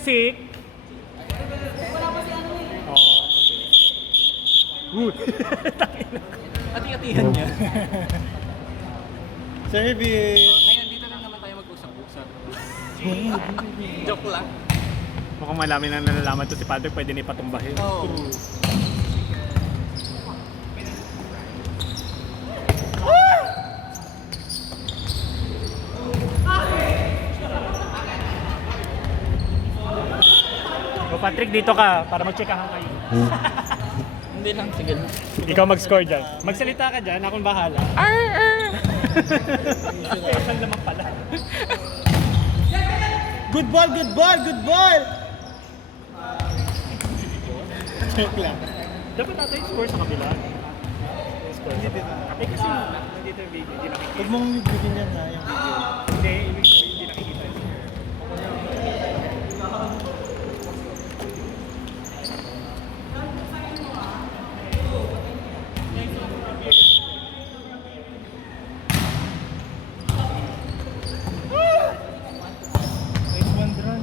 music. Oh. Good. Ati-atihan niya. Service! Ngayon, dito lang naman tayo mag-usap-usap. Joke lang. Mukhang malami na nalalaman to si Padre, pwede na ipatumbahin. Oh. O Patrick, dito ka para mag-checkahan kayo. Hindi lang, sige lang. Ikaw mag-score dyan. Magsalita ka dyan, akong bahala. Special naman pala. Good ball, good ball, good ball! Check lang. Dapat natin yung score sa kabila. Score. Hindi dito. Eh kasi nandito yung video, hindi nakikita. Huwag mong bigyan yan na yung video. Hindi, ibig sabihin hindi nakikita. Nice one run.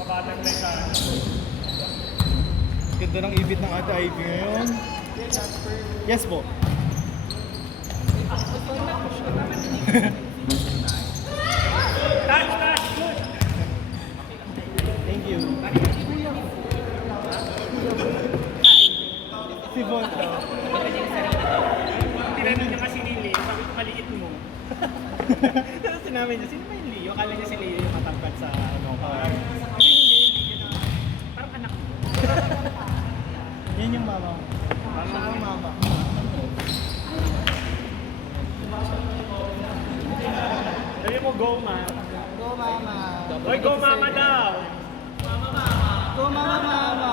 Mabatag na sa Ganda ng ibit ng Ate Ivy ngayon. Yes po. Good! Thank you. Si Bon daw. Tinanong niya kasi ni Leo, sabi ko maliit mo. Pero sinabi niya, sino ba yung Leo? Akala niya si Leo yung matangkad sa ano. Kasi hindi yun na, parang anak mo. Yan yung mama mo. Siya ang mama. Sabi mo, go ma. Go mama. Hoy, go mama daw. Go mama mama.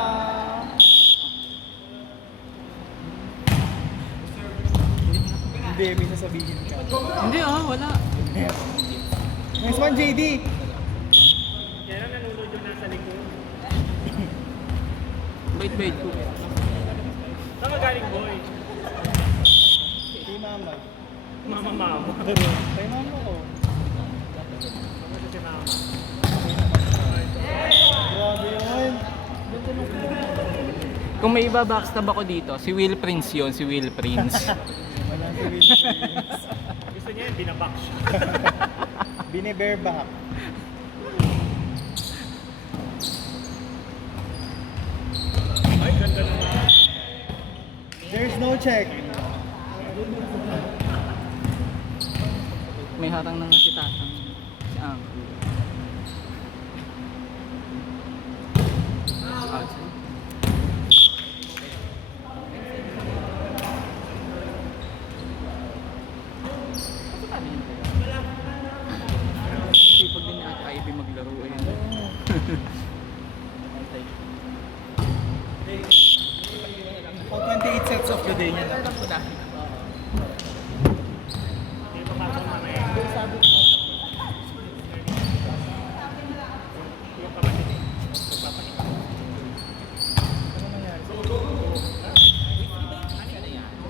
Hindi, may sasabihin ka. Hindi wala. Nice one, JD. Yan ang nanunod yung nasa likod. Bait-bait ko. Saan ka galing, boy? Kay mama. Mama. Kay mama ko. Ano si mama? Grabe yun. Kung may iba backstab ako dito, si Will Prince yun, si Will Prince. Walang si Williams. Gusto niya yung binabox siya. Bine-bareback. Ay, ganda naman. There's no check. May harang na nga si Tatang. Si Uncle. Outside. Sipag din ni Ate Ivy maglaro eh. Pag 28 sets of the day niya na. Hindi papasok na na yan. Yung kapatid eh. Magpapakita. Ano nangyari?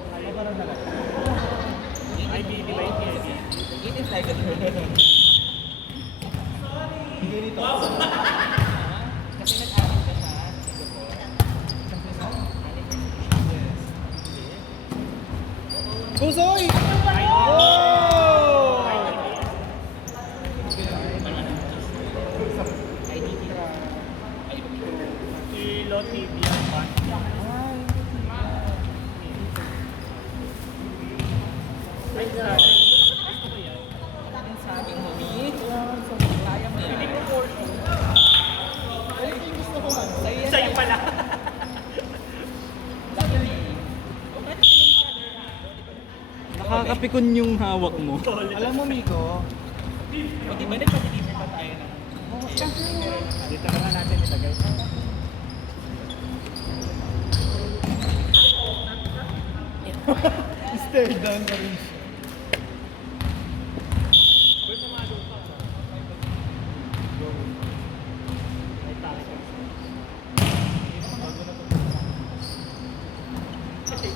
Ano ba na lang? Ay, baby ba yung baby? Hindi dito. Pusoy! Oh! Si Lottie Bian Pan. Ay, sa sa'yo pala. Nakakapikon yung hawak mo. Alam mo, Miko, Hindi ba nagpapilipan pa tayo na? Dito na nga natin ilagay. stare down pa rin siya. Kasi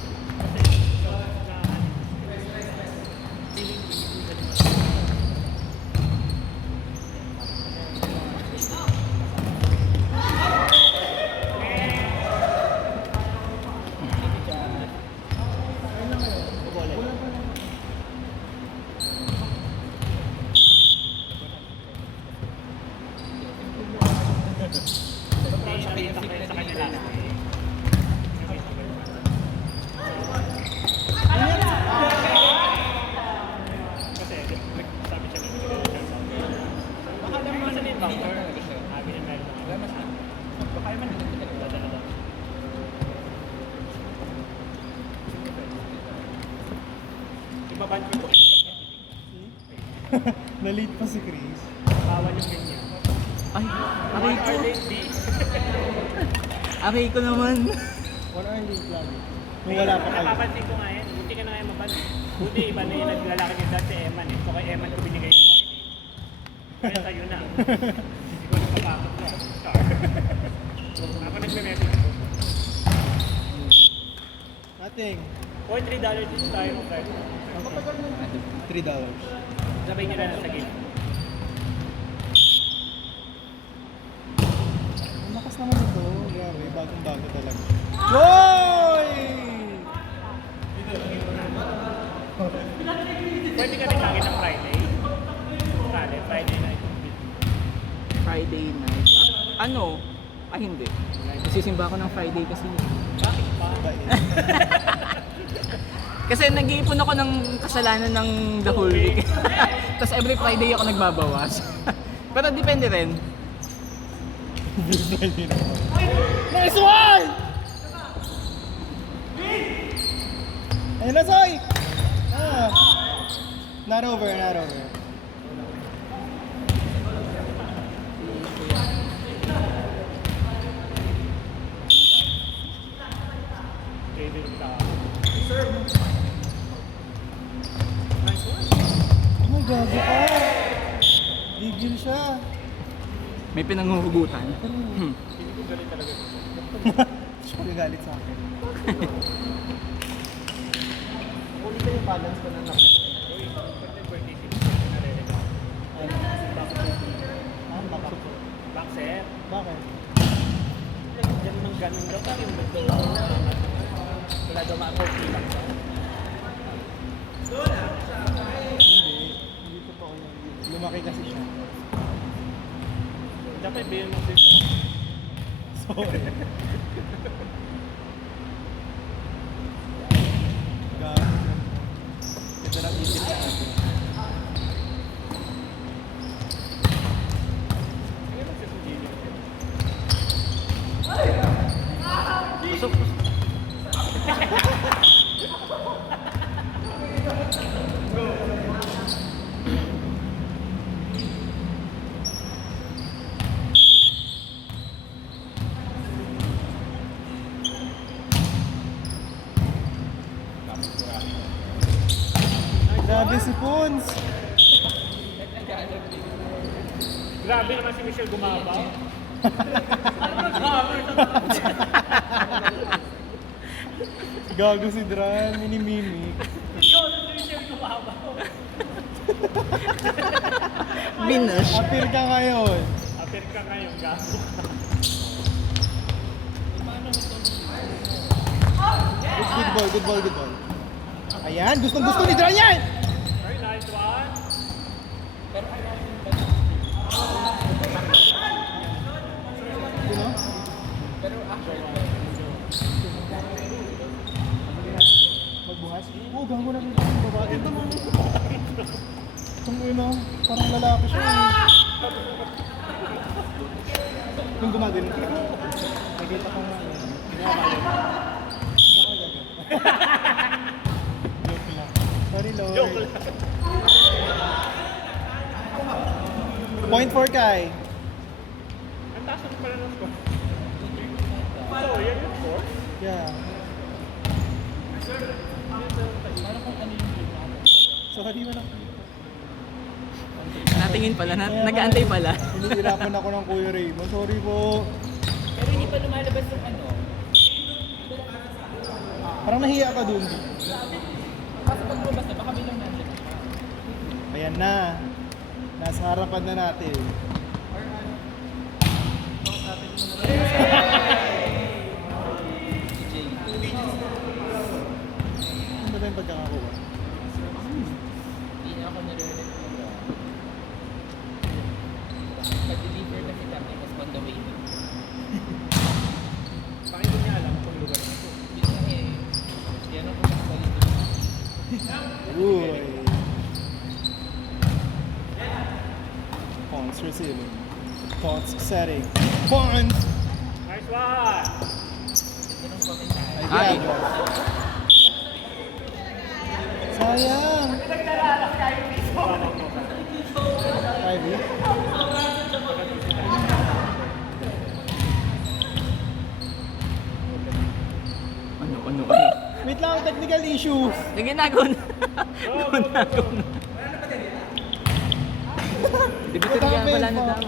ibaban ko. Na-late pa si Chris. Bawal yung ganyan. Ay, aray ko. late, B. Aray ko naman. 1 hour late lang. Nung wala pa kayo. Napapansin ko nga yan. Buti ka na nga maban. Buti iba na yung naglalaki din dati si Eman eh. So kay Eman ko binigay yung warning. Kaya sa'yo na. Hindi ko napapakot ko. Star. Ako nagme-message ko. Nothing. Or $3 each tayo. Okay. $3. Sabay nyo na lang sa game. Ang lakas naman ito. Grabe, bagong-bago talaga. Hoy! Pwede ka rin lagi ng Friday. Friday night. Friday night. Ano? Ah, hindi. Sisimba ako ng Friday kasi. Bakit pa? Kasi nag-iipon ako ng kasalanan ng the whole week. Tapos every Friday ako nagbabawas. Pero depende rin. Nice one! Ayun na, Soy! Ah. Not over, not over. David ka. Oh my God, ka! Gigil siya. May pinanghuhugutan. Hindi ko galit talaga. Siya galit sa akin. Ulit yung balance ko na naku. Uy, pwede birthday season na nare-regalo. Bakit? Bakit? Bakit? Diyan mang ganun daw. Parang yung bagay na wala daw ma-40 lang daw. Hindi totoo yan. Lumaki kasi siya. Dapat bilhin mo dito. Sorry. Gagawin. Ito lang isip ko natin. Sige, magsasugin yun. Pasok. Grabe si Pons! Grabe naman si Michelle gumabaw. Gago si Dran, minimimik. Yun, si Michelle gumabaw. Binush. Appear ka ngayon. Apir ka ngayon, gago. Good ball, good ball, good ball. Ayan, gustong gusto ni Dran yan! Very nice one. You know? Magbuhas? Oo, gago na rin yung babae. Itong ino, parang lalaki siya eh. Yung gumagano. Nakita ko nga. Joke lang. Sorry, Lord. Joke lang. Point for Kai. Ang taas naman pala ng score. So, yan yung score? Yeah. Sorry, wala. Natingin pala, nag-aantay pala. Hinihirapan ako ng Kuya Raymond. Sorry po. Pero hindi pa lumalabas yung ano. Parang nahiya ka dun. Kasi pag lumabas na, baka bilang nandiyan. Ayan na. Nasa harapan na natin. Ano ba yung pagkakakuha? Hindi na ako nare-record. Pag-deliver kasi kami, tapos on the way na. Bakit hindi niya alam kung lugar na ito? Yun nga eh. Yan ako nakasalito. Uy. Pons receiving. Pons setting. Pons! Nice one! Ito nung komentahe. Ay, sayang! lang, technical issues. Sige na, go na. Go na, go na. Debitor yan, wala na daw.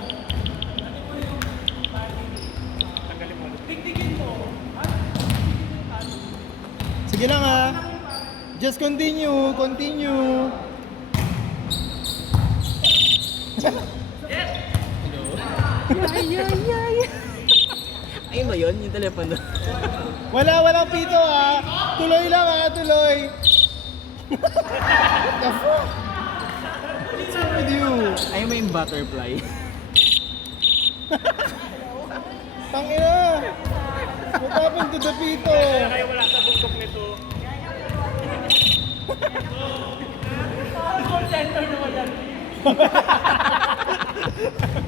Tanggalin mo. Sige lang ha. Just continue, continue. Ayun ba yun? Yung telepono. Walang pito ha. Tuloy lang ha, tuloy. What the fuck? What's wrong with you? Ayun ba yung butterfly? Tangina. What happened to the pito? Kaya wala sa bundok nito. Call center naman yan.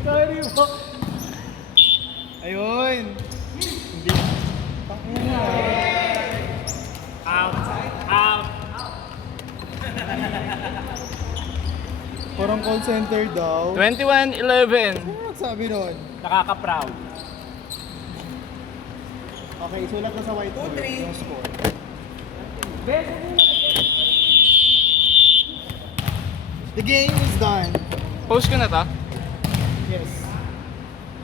Sorry po. Ayun. Hindi. Tangina. Out. Out. Parang call center daw. 21-11. Ano nagsabi nun? Nakaka-proud. Okay, sulat na sa whiteboard yung score. The game is done. Post ko na to. Yes.